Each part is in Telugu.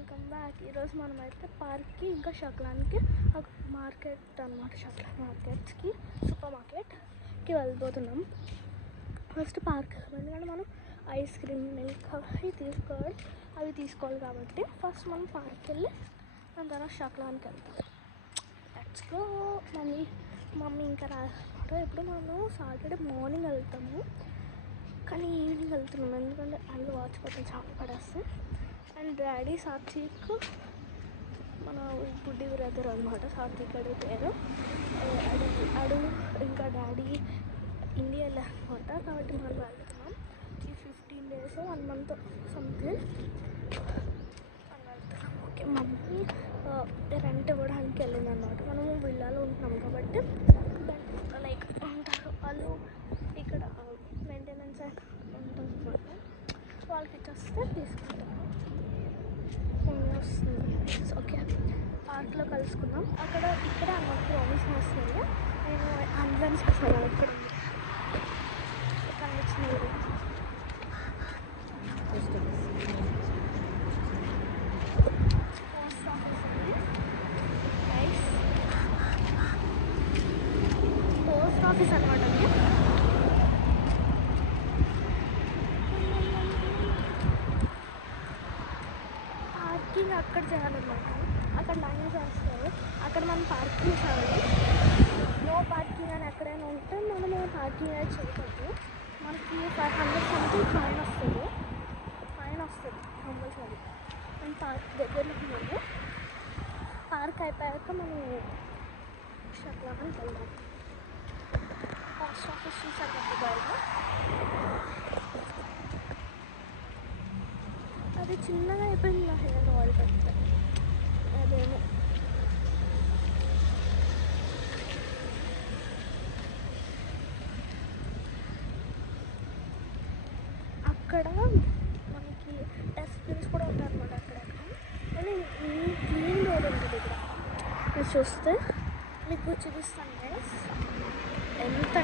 Welcome back. ఈరోజు మనమైతే పార్క్కి ఇంకా షక్లాన్కి మార్కెట్ అనమాట, షక్లాన్ మార్కెట్స్కి సూపర్ మార్కెట్కి వెళ్ళిపోతున్నాం. ఫస్ట్ పార్క్ ఎందుకంటే మనం ఐస్ క్రీమ్ మిల్క్ అవి తీసుకోవాలి కాబట్టి ఫస్ట్ మనం పార్క్కి వెళ్ళి దాని తర్వాత షక్లాన్కి వెళ్తాం. Let's go. మమ్మీ ఇంకా రాదన్నమాట. ఇప్పుడు మనం సాటర్డే మార్నింగ్ వెళ్తాము కానీ ఈవినింగ్ వెళ్తున్నాం ఎందుకంటే అందులో వాచ్ పట్ల చాలా పడేస్తాం. అండ్ డాడీ సాత్విక్ మన బుడ్డి బ్రదర్ అనమాట, సాత్విక్ అడుగు పేరు. అడుగు ఇంకా డాడీ ఇండియా వెళ్ళారనమాట కాబట్టి మనం వెళ్తున్నాం. ఈ 15 days 1 month సంథింగ్ మనం వెళ్తున్నాం. ఓకే, మమ్మీ రెంట్ ఇవ్వడానికి వెళ్ళింది అనమాట. మనము విల్లాలో ఉంటున్నాం కాబట్టి లైక్ ఉంటారు వాళ్ళు, ఇక్కడ మెయింటెనెన్స్ ఉంటుంది అనమాట, వాళ్ళకి ఇచ్చేస్తే తీసుకుంటాం. వస్తుంది. ఓకే, పార్క్లో కలుసుకుందాం. ఇక్కడ అన్నమాట ప్రామిస్ వస్తుంది. నేను అందరం చేస్తాను. ఇక్కడ కనిపించింది పోస్ట్ ఆఫీస్ ఉంది. పోస్ట్ ఆఫీస్ అనమాట. పార్కింగ్ అక్కడ చేయాలన్నమాట. అక్కడ లైన్స్ వేస్తారు, అక్కడ మనం పార్కింగ్ చేయాలి. నో పార్కింగ్ అని ఎక్కడైనా ఉంటే మనము పార్కింగ్ అనేది చేయకూడదు. మనకి 500 సంథింగ్ ఫైన్ వస్తుంది కంపల్సరీ. మనం పార్క్ దగ్గరలో ఉన్నాము. పార్క్ అయిపోయాక మనం షక్లాన్కి వెళ్దాం. పోస్ట్ ఆఫీస్ చూసారు కదా బయట, అది చిన్నగా అయిపోయింది నా హెయిర్ ఆయిల్ పెడితే. అదేమో అక్కడ మనకి డస్ట్బిన్స్ కూడా ఉంటారన్నమాట అక్కడక్కడ. కానీ క్లీన్ రోడ్ ఉంటుంది ఇక్కడ. మీరు చూస్తే మీకు చూపిస్తాను గైస్. ఎంత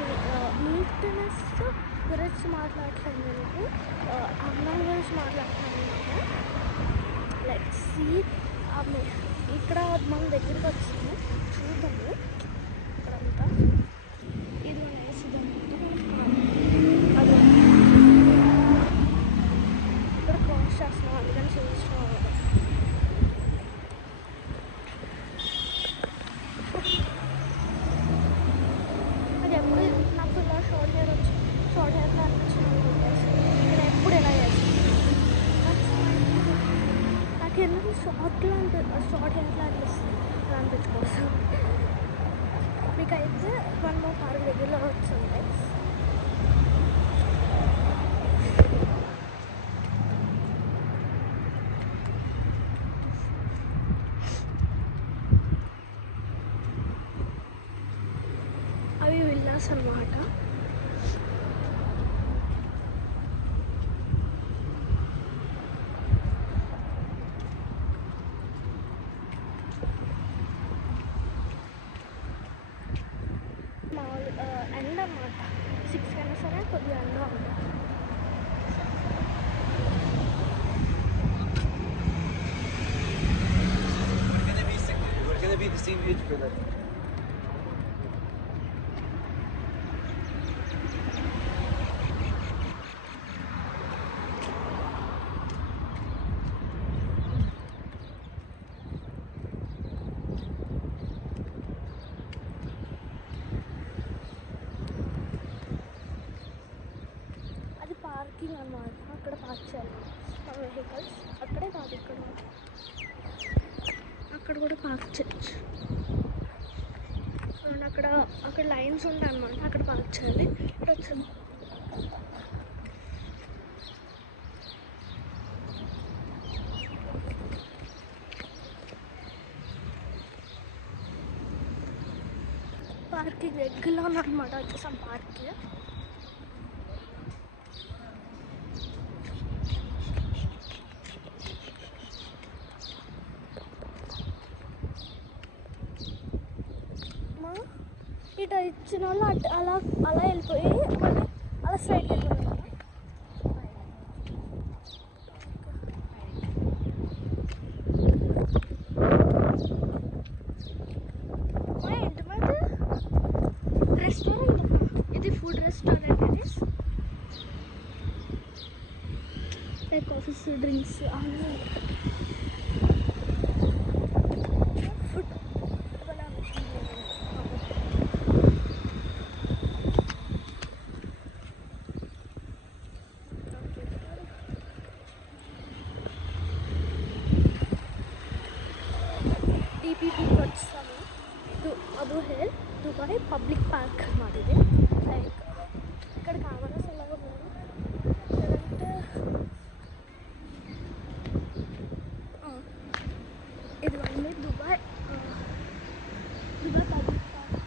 నీట్నెస్ గురించి మాట్లాడతాను నేను, అందం గురించి మాట్లాడతాను అనమాట. లైక్ సీ ఇక్కడ మన దగ్గరికి వచ్చింది చూద్దాము. ఇక్కడంతా ఇది వేసిద్దాం. అది ఇక్కడ క్రాస్ చేస్తున్నాం, అందుకని చూస్తున్నాం. అది ఎప్పుడు నాకు ఇలా షార్ట్ హెయిర్ అనిపించింది. నేను ఎప్పుడు ఎలా చేస్తాను, నాకు ఎందుకు షార్ట్ హెయిర్లా అనిపిస్తుంది. అలా అనిపించుకోవచ్చు. మీకైతే వన్ మోర్ పార్క్ దగ్గరలో వచ్చింది. అవి విల్లాస్ అన్నమాట. మామూలు ఎండ అన్నమాట. 6 కన్నా సరే కొద్దిగా ఎండ ఉంటుంది. We're gonna be the same age for that. అది పార్కింగ్ అన్నమాట. అక్కడ పార్క్ చేయాలి మన వెహికల్స్. అక్కడే కాదు, అక్కడ కూడా పార్క్ చేయొచ్చు. అక్కడ లైన్స్ ఉంటాయి అన్నమాట, అక్కడ పార్క్ చేయాలి. ఇక్కడ వచ్చాము. పార్క్కి దగ్గరలో ఉన్నమాట వచ్చేసాం పార్క్కి. ఇటు ఇచ్చిన వాళ్ళు అలా వెళ్ళిపోయి మళ్ళీ అలా స్ట్రైట్ వెళ్ళిపోయారు. డ్రింక్స్ అన్నీ ఫుడ్ DPP వచ్చాము అబూ హెల్ దుబాయ్ పబ్లిక్ పార్క్ అన్నమాట ఇది. లైక్ ఇక్కడ కావాల్సిన ఎలాగో లేదంటే ఇదివన్నీ దుబాయ్ పబ్లిక్ పార్క్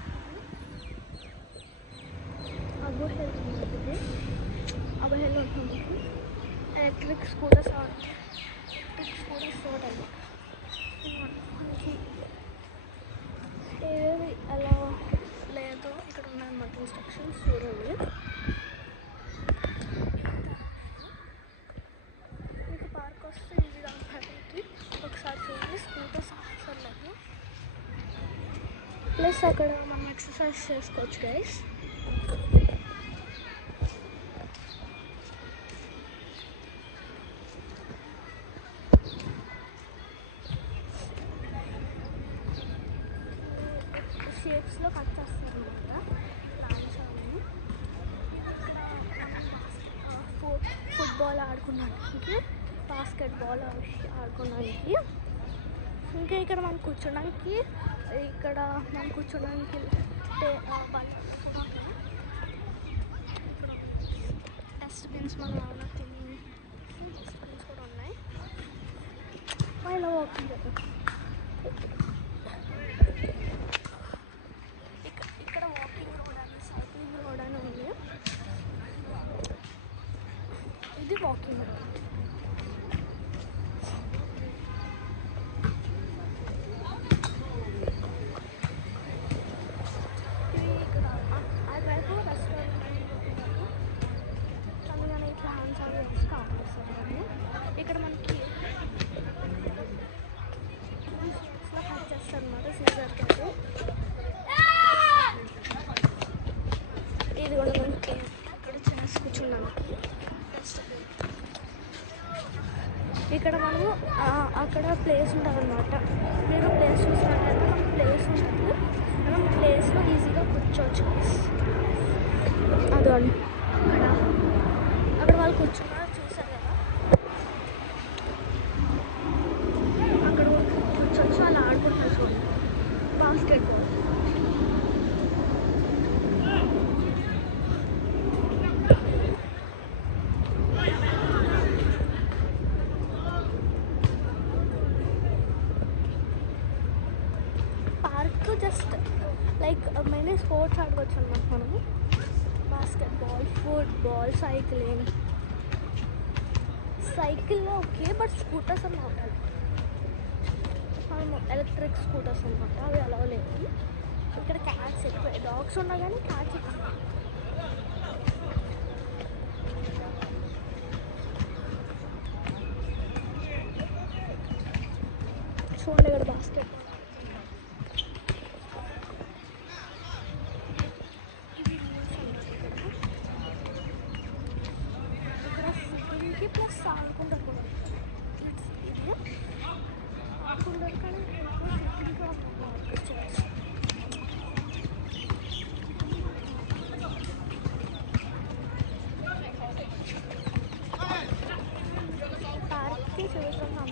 అబూ హెల్ ఉంటుంది. అబూ హెల్ ఉంటుంది. ఎలక్ట్రిక్ స్కూటర్స్ చూడాలి మనకి ఏది అలా లేదో ఇక్కడ ఉన్నాయన్నమాట ఇన్స్ట్రక్షన్స్ చూడండి. మీకు పార్క్ వస్తే ఈజీగా ఉంటుంది. ఒకసారి చూడండి స్కూటర్స్ ఆఫర్ లేదు. ప్లస్ అక్కడ మనం ఎక్సర్సైజ్ చేసుకోవచ్చు గైస్. షేప్స్లో కట్ చేస్తారు ఫుట్బాల్ ఆడుకోవడానికి, బాస్కెట్బాల్ ఆడుకోవడానికి, ఇంకా ఇక్కడ మనం కూర్చోడానికి డస్ట్బిన్స్ మనం ఏమైనా డస్ట్బిన్స్ కూడా ఉన్నాయి. ఇలా వాకింగ్ ఇక్కడ వాకింగ్ రోడ్ అని సైక్లింగ్ రోడ్ అని ఉంది. ఇది వాకింగ్ రోడ్. ఇది ఇక్కడ అటువైపు రెస్టారెంట్ కానీ ఇట్లా హ్యాండ్స్ అవి వేసి కావాలి. ఇక్కడ మనకి కట్ చేస్తారు అన్నమాట సీజర్కి. ఇది కూడా మనకి ఇక్కడ చేసి కూర్చున్నాను. ఇక్కడ మనము అక్కడ ప్లేస్ ఉంటుంది అన్నమాట. మీరు ప్లేస్ చూసినట్లయితే మనకు ప్లేస్ ఉంటుంది. మనం ప్లేస్లో ఈజీగా కూర్చోవచ్చు. అదో అక్కడ వాళ్ళు కూర్చున్నారు చూసారు కదా, అక్కడ కూర్చోవచ్చు. అలా ఆడుకుంటారు చూడండి basketball. Park just like many sports ఆడుకోవచ్చు అన్నమాట. మనము basketball, football, cycle okay, but scooters అన్నమాట. మనము ఎలక్ట్రిక్ స్కూటర్స్ అన్నమాట, అవి అలా లేదు. ఇక్కడ క్యాట్స్ ఎక్కువ, డాగ్స్ ఉన్నా కానీ క్యాట్స్ ఎక్కువ. చూడండి ఇక్కడ బాస్కెట్ ప్లస్ ఆడుకుంటారు కూడా. ఇది ఆడుకుంటారు కానీ పార్క్కి చూస్తున్నాం.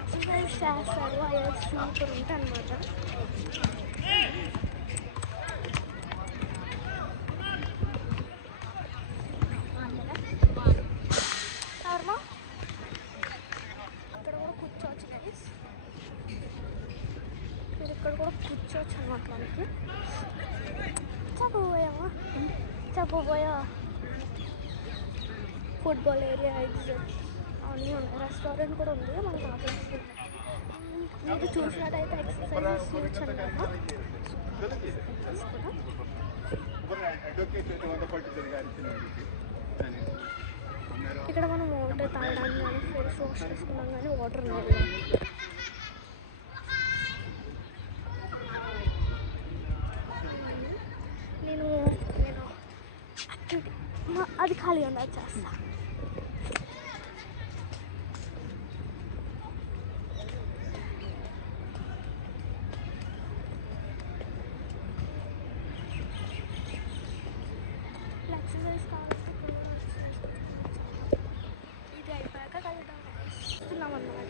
ఎక్సర్సైజ్ చేస్తారు, అవి సూపర్ ఉంటాయి అన్నమాట. ఇక్కడ కూడా కూర్చోవచ్చు గైస్. మీరు ఇక్కడ కూడా కూర్చోవచ్చు అన్నమాట. మనకి చెప్పబోయా ఫుట్బాల్ ఏరియా, ఎగ్జిట్ అవన్నీ ఉన్నాయి. రెస్టారెంట్ కూడా ఉంది. మనకు ఆకలిస్తుంది. మీరు చూసినట్టయితే ఎక్సర్సైజెస్ చేయొచ్చు అన్నమాట. ఇక్కడ మనం వాటర్ తాగడానికి కానీ ఫేస్ వాష్ చేసుకున్నాం కానీ వాటర్ లేదు. నేను అది ఖాళీ ఉన్నది చేస్తాను. వస్తున్నాం అన్నమాట.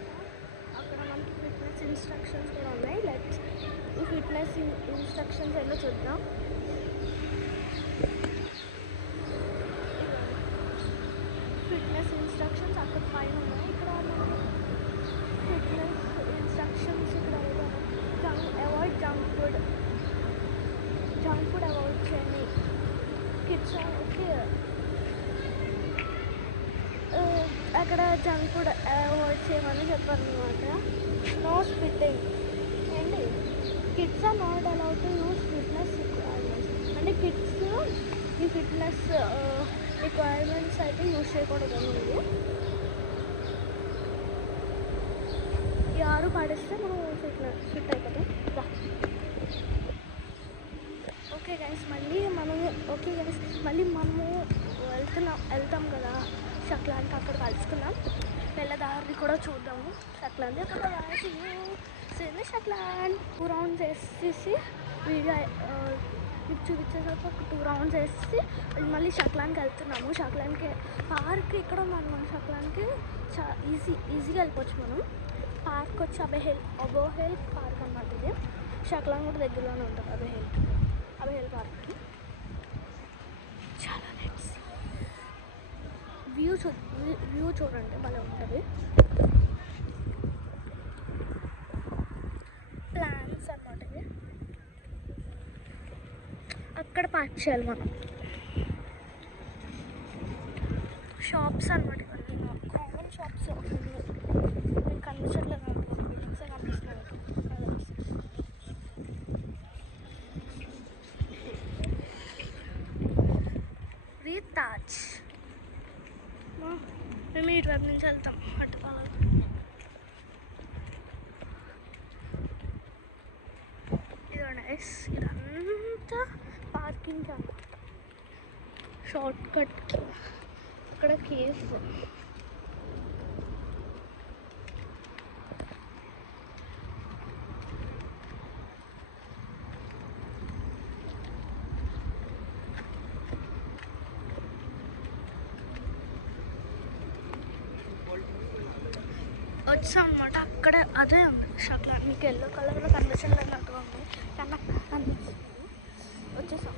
అక్కడ మనకి ఫిట్నెస్ ఇన్స్ట్రక్షన్స్ కూడా ఉన్నాయి. లెట్స్ ఈ ఫిట్నెస్ ఇన్స్ట్రక్షన్స్ ఏంటో చూద్దాం. ఫిట్నెస్ ఇన్స్ట్రక్షన్స్ అక్కడ పైన ఉన్నాయి. ఇక్కడ ఫిట్నెస్ ఇన్స్ట్రక్షన్స్ ఇక్కడ అవాయిడ్ జంక్ ఫుడ్ అవాయిడ్ చేయండి. కిడ్స్ ఓకే, అక్కడ జంక్ ఫుడ్ అవాయిడ్ చేయమని చెప్పారు అనమాట. నో స్పిట్టింగ్ అండి. Kids are not allowed to use fitness requirements. అంటే కిడ్స్ ఈ ఫిట్నెస్ రిక్వైర్మెంట్స్ అయితే యూజ్ చేయకూడదు అనేది. ఈ 6 పాటిస్తే మనం ఫిట్ అయిపోతాం. ఓకే గైస్, మళ్ళీ మనము వెళ్తాం కదా షక్లాన్కి. అక్కడ కలుసుకుందాం. వెళ్ళదారిని కూడా చూద్దాము. షక్లాన్ షక్లాన్ 2 రౌండ్స్ వేసేసి వీడియో మీకు చూపించేసరికి ఒక 2 రౌండ్స్ వేసి మళ్ళీ షక్లాన్కి వెళ్తున్నాము. షక్లాన్కి పార్క్ ఇక్కడ ఉందన్నమాట. షక్లాన్కి ఈజీగా వెళ్ళిపోవచ్చు మనం. పార్క్ వచ్చి అబోహేల్ పార్క్ అన్నమాట. ఇది షక్లాన్ కూడా దగ్గరలోనే ఉంటుంది. అబోహేల్ పార్క్కి చాలా నెట్స్ వ్యూ చూడండి, భలే ఉంటుంది. ప్లాన్స్ అన్నమాట ఇది. అక్కడ పార్క్ చేయాలి మనం. షాప్స్ అన్నమాట. కామన్ షాప్స్ మీకు కనిపించట్లేదు అనుకోండి, బిల్డింగ్సే కనిపిస్తున్నాయి. రీతాజ్ మేము ఇటువైపు నుంచి వెళ్తాం. అటుకాలం ఇదంతా పార్కింగ్ అన్నమాట. షార్ట్ కట్ అక్కడ కేఫ్. వచ్చాం అన్నమాట. అక్కడ అదే ఉంది షక్లాన్. మీకు ఎల్లో కలర్లో కనిపించలేనట్టుగా ఉంది కానీ నాకు కనిపిస్తుంది. వచ్చేసాం.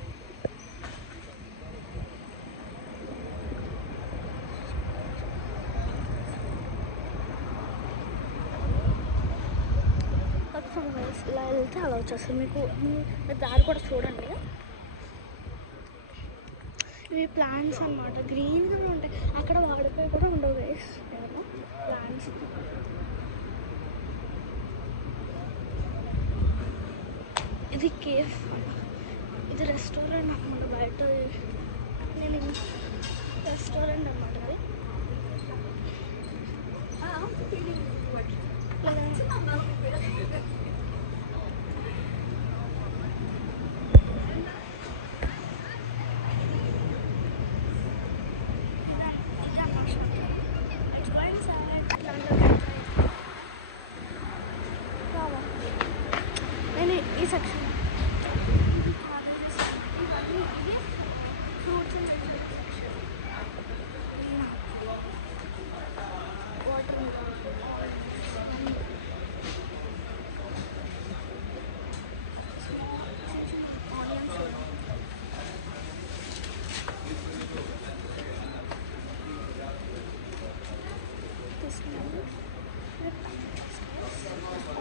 ఇలా వెళ్తే అలా వచ్చేస్తుంది. మీరు దారి కూడా చూడండి. ఇవి ప్లాంట్స్ అన్నమాట. గ్రీన్గా ఉంటాయి. అక్కడ వాడిపోయి కూడా ఉండవు గైస్ ప్లాంట్స్. ఇది కేఫ్, ఇది రెస్టారెంట్ అన్నమాట. బయట నేను రెస్టారెంట్ అన్నమాట. నేను ఈ section fruits and vegetables section. Water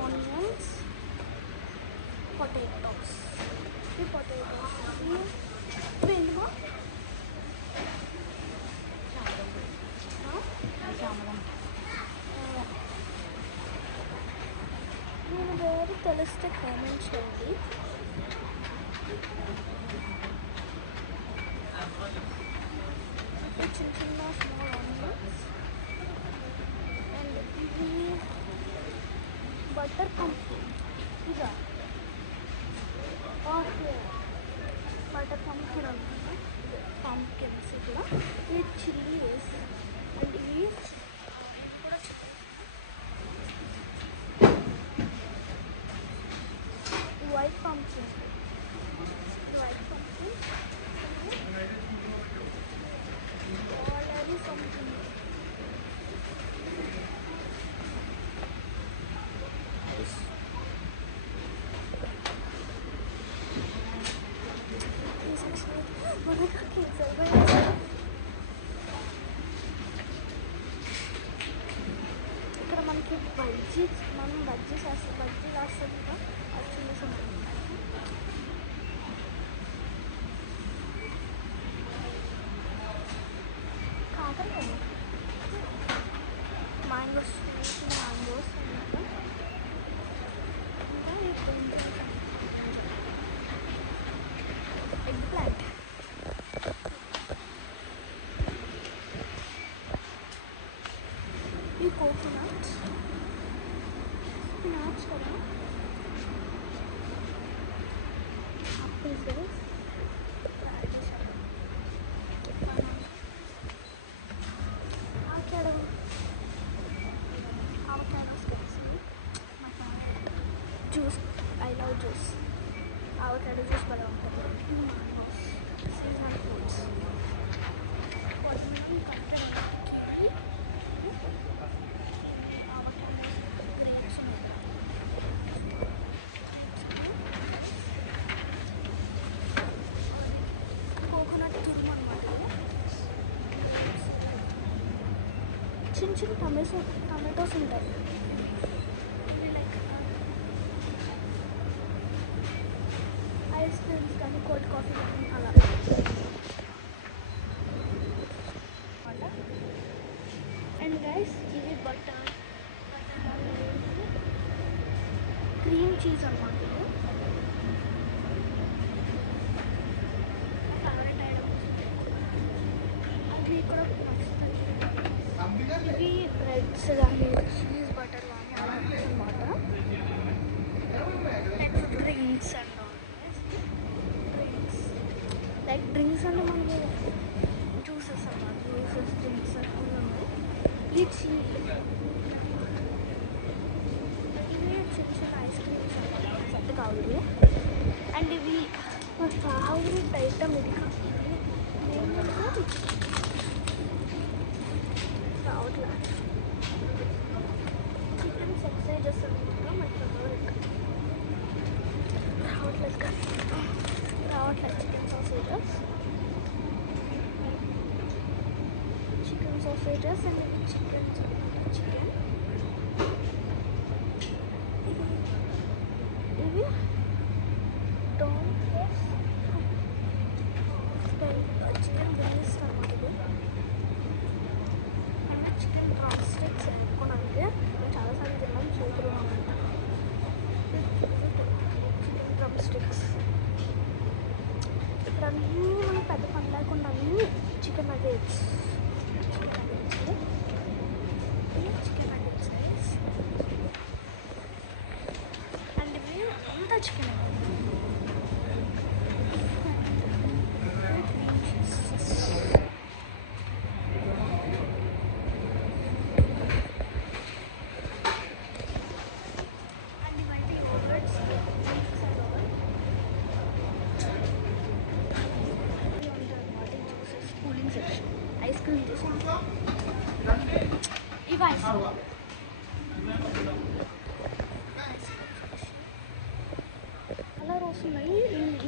onions, potatoes. The potatoes. Bingo. నేను వేరే తెలిస్తే కామెంట్ చేయండి. చిన్న చిన్న స్మాల్ ఆనియన్స్ అండ్ ఇది బటర్ పంప్కిన్. ఇదా ఓకే, బటర్ పంప్కిన్ అనుకున్నా. పంప్కిన్స్ కూడా ఇది చిల్లీ వేసి అండ్ ఇవి కూడా white pumpkin. Already something bajji మనం బజ్జీ చేస్తాం, బజ్జీ వేస్తాం కదా, అది చూసాం. కాకరకాయ మ్యాంగోస్, మ్యాంగోస్ ఇంకా ఎగ్ ప్లాంట్, ఈ కోకోనట్స్, స్పినాచ్ కదా, apples, juice. I love juice. Avocado juice బాగా ఉంటుంది. సీజనల్ ఫ్రూట్స్, కొన్ని గ్రేప్స్ ఉన్నాయి. కోకోనట్ తురుము అనమాట. చిన్న చిన్న టమాటోస్ ఉంటాయి. ఐస్ క్రీమ్స్ కానీ కోల్డ్ కాఫీ కానీ అలా. అండ్ గైస్ ఇవి బటర్ క్రీమ్ చీజ్ అన్నమాట. ఫేవరెట్ ఐటమ్స్ అవి కూడా నచ్చుతాయి. ఇవి బ్రెడ్స్ కానీ చీజ్ బటర్ కానీ అలా అన్నమాట. డ్రింక్స్ అండ్ లైక్ డ్రింక్స్ అంటే మనకి జ్యూసెస్ అన్నమాట. జ్యూసెస్, డ్రింక్స్ అన్నీ ఉన్నాయి. ఇవి చిన్న చిన్న ఐస్ క్రీమ్స్ అన్నమాట, సెట్ కావాలి. అండ్ ఇవి మా ఫేవరెట్ ఐటమ్ ఇది రావట్లేదు. చికెన్ సాసేజెస్ అన్నమాట, మై ఫేవరెట్. రావట్లేదు చికెన్ సాసేజెస్. అండ్ చికెన్ ఇవి చికెన్ బిర్యానీస్ అన్నమాట. ఇది అండ్ చికెన్ డ్రమ్ స్టిక్స్ వేసుకోవడానికి చాలాసార్లు తిన్నాం, చేతులు చికెన్ డ్రమ్ స్టిక్స్. ఇక్కడ అన్నీ మనం పెద్ద పని లేకుండా అన్నీ చికెన్ నగెట్స్, అండ్ ఇవి అంతా చికెన్. అండ్ ఇవన్నీ yoghurts, cooling section, ice cream తీసుకుంటాం. ఇవి ఐస్ క్రీమ్. చాలా రోజులు ఉన్నాయి.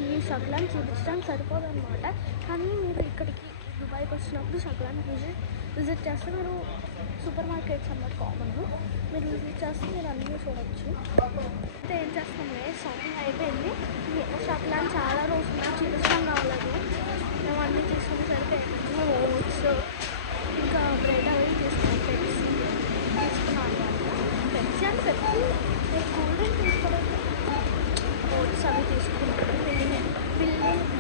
ఈ షక్లాన్ని చూపించడానికి సరిపోదు అనమాట. కానీ మీరు ఇక్కడికి దుబాయ్కి వచ్చినప్పుడు షక్లాన్ని విజిట్ చేస్తే మీరు సూపర్ మార్కెట్స్ అన్నమాట కామన్, మీరు విజిట్ చేస్తే మీరు అన్నీ చూడవచ్చు. అయితే ఏం చేస్తాము, షాపింగ్ అయిపోయింది. షక్లాన్ని చాలా రోజులు చూపించడం కావాలి. మేము అన్నీ తీసుకునేసరికి ఓట్స్ ఇంకా బ్రెడ్ అవి తీసుకున్నాం. తీసుకున్నాం అనమాట. పెప్సీ అంటే పెప్సీ, కూల్ డ్రింక్ తీసుకోవడం. ఓట్స్ అవి తీసుకున్నాం.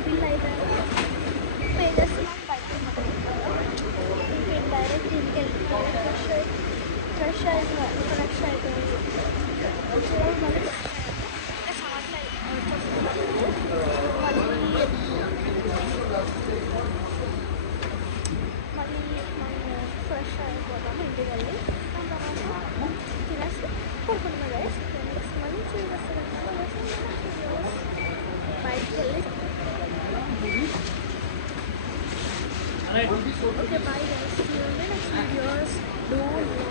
బిల్ అయితే పే చేస్తున్నాం బయట. ఇంక డైరెక్ట్ ఇంటికి వెళ్ళిపోయి ఫ్రెష్ అయిపోయింది. మళ్ళీ సార్లు మళ్ళీ మనం ఫ్రెష్ అయిపోతాము ఇంటికి వెళ్ళి. దాని తర్వాత తినేసి పడుకుంటున్నాం గైస్. మళ్ళీ చూపిస్తాను బయటికి వెళ్ళి. Okay, bye guys. See you in the next videos. Do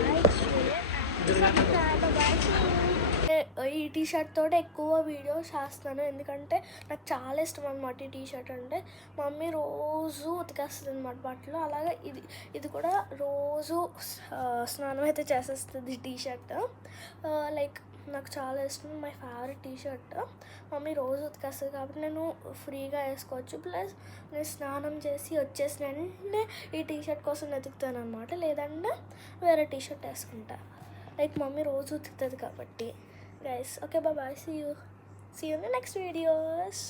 like, share and subscribe. Bye. ఈ టీ షర్ట్ తోటి ఎక్కువ వీడియోస్ చేస్తాను, ఎందుకంటే నాకు చాలా ఇష్టం అనమాట ఈ టీ షర్ట్ అంటే. మమ్మీ రోజు ఉతికేస్తుంది అనమాట బట్టలు, అలాగే ఇది కూడా రోజు స్నానం అయితే చేసేస్తుంది టీ షర్ట్. లైక్ నాకు చాలా ఇష్టం, my favourite T shirt. Mummy రోజు ఉతికేస్తుంది కాబట్టి నేను ఫ్రీగా వేసుకోవచ్చు. ప్లస్ నేను స్నానం చేసి వచ్చేసిన వెంటనే ఈ టీ షర్ట్ కోసం వెతుకుతాను అనమాట, లేదంటే వేరే టీ షర్ట్ వేసుకుంటా. లైక్ మమ్మీ రోజు ఉతుకుతుంది కాబట్టి. Guys, okay, bye, see you in the next videos.